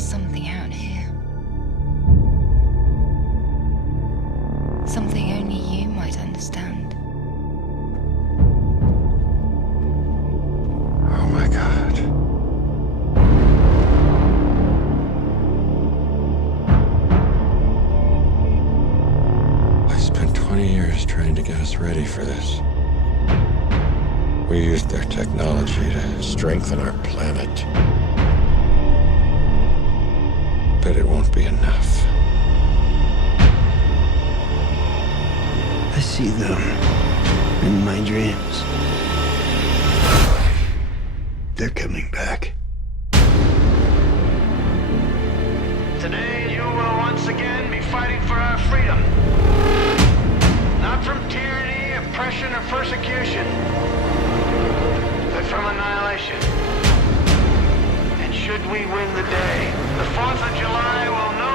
something out here. Something only you might understand. Oh my god. I spent 20 years trying to get us ready for this. We used their technology to strengthen our planet. But it won't be enough. I see them in my dreams. They're coming back. Today, you will once again be fighting for our freedom. Not from tyranny, oppression, or persecution, but from annihilation. And should we win the day, the 4th of July will no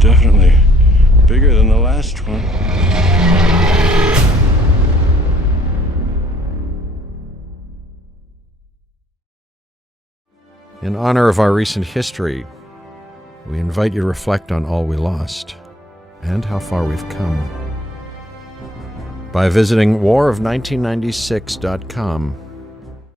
definitely bigger than the last one. In honor of our recent history, we invite you to reflect on all we lost and how far we've come by visiting warof1996.com